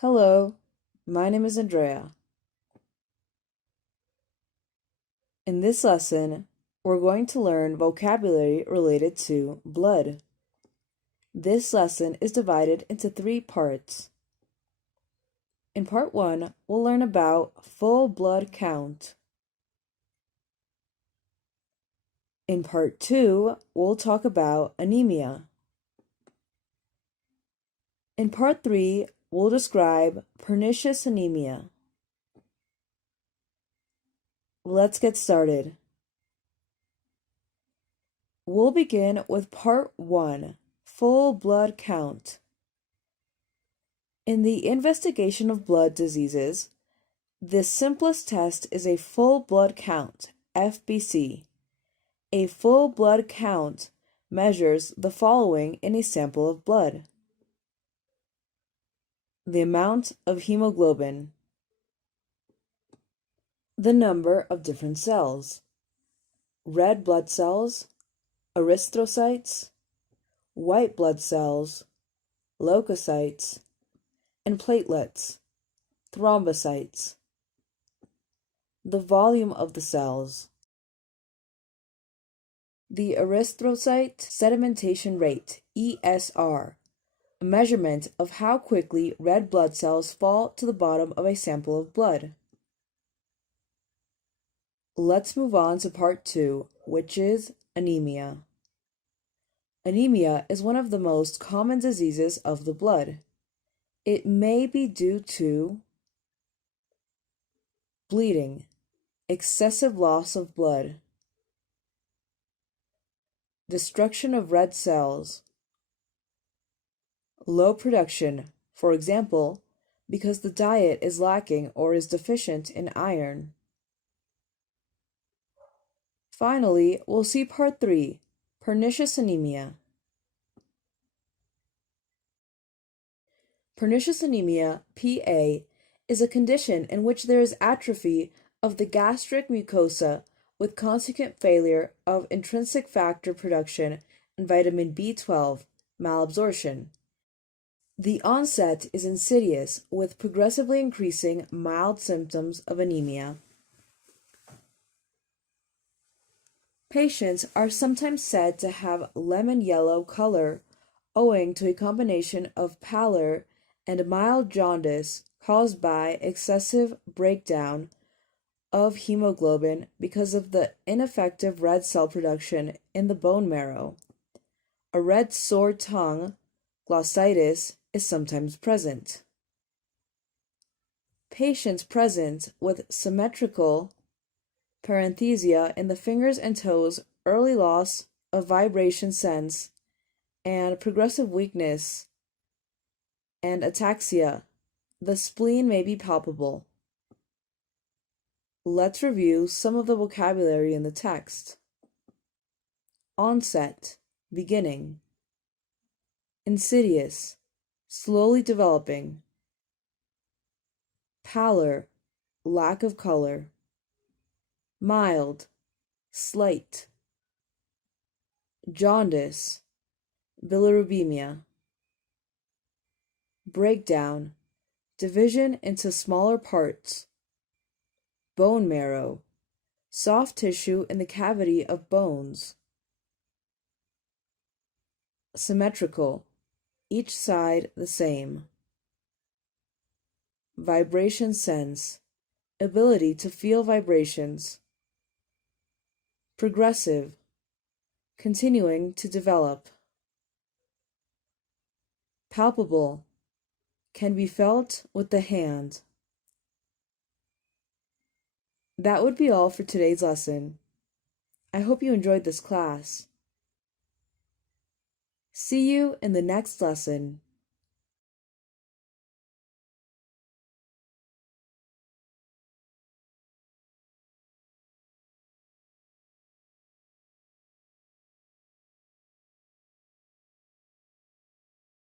Hello, my name is Andrea. In this lesson, we're going to learn vocabulary related to blood. This lesson is divided into 3 parts. In part 1, we'll learn about full blood count. In part 2, we'll talk about anemia. In part 3, we'll describe pernicious anemia. Let's get started. We'll begin with part 1, full blood count. In the investigation of blood diseases, the simplest test is a full blood count, FBC. A full blood count measures the following in a sample of blood: the amount of hemoglobin, the number of different cells, red blood cells, erythrocytes, white blood cells, leukocytes, and platelets, thrombocytes, the volume of the cells, the erythrocyte sedimentation rate, ESR, a measurement of how quickly red blood cells fall to the bottom of a sample of blood. Let's move on to part 2, which is anemia. Anemia is one of the most common diseases of the blood. It may be due to bleeding, excessive loss of blood, destruction of red cells, low production, for example, because the diet is lacking or is deficient in iron. Finally, we'll see part 3, pernicious anemia. Pernicious anemia, PA, is a condition in which there is atrophy of the gastric mucosa with consequent failure of intrinsic factor production and vitamin B12 malabsorption. The onset is insidious, with progressively increasing mild symptoms of anemia. Patients are sometimes said to have lemon yellow color owing to a combination of pallor and mild jaundice caused by excessive breakdown of hemoglobin because of the ineffective red cell production in the bone marrow. A red sore tongue, glossitis, is sometimes present. Patients present with symmetrical paresthesia in the fingers and toes, early loss of vibration sense, and progressive weakness and ataxia. The spleen may be palpable. Let's review some of the vocabulary in the text. Onset, beginning. Insidious, slowly developing. Pallor, lack of color. Mild, slight. Jaundice, bilirubemia. Breakdown, division into smaller parts. Bone marrow, soft tissue in the cavity of bones. Symmetrical, each side the same. Vibration sense, ability to feel vibrations. Progressive, continuing to develop. Palpable, can be felt with the hand. That would be all for today's lesson. I hope you enjoyed this class. See you in the next lesson.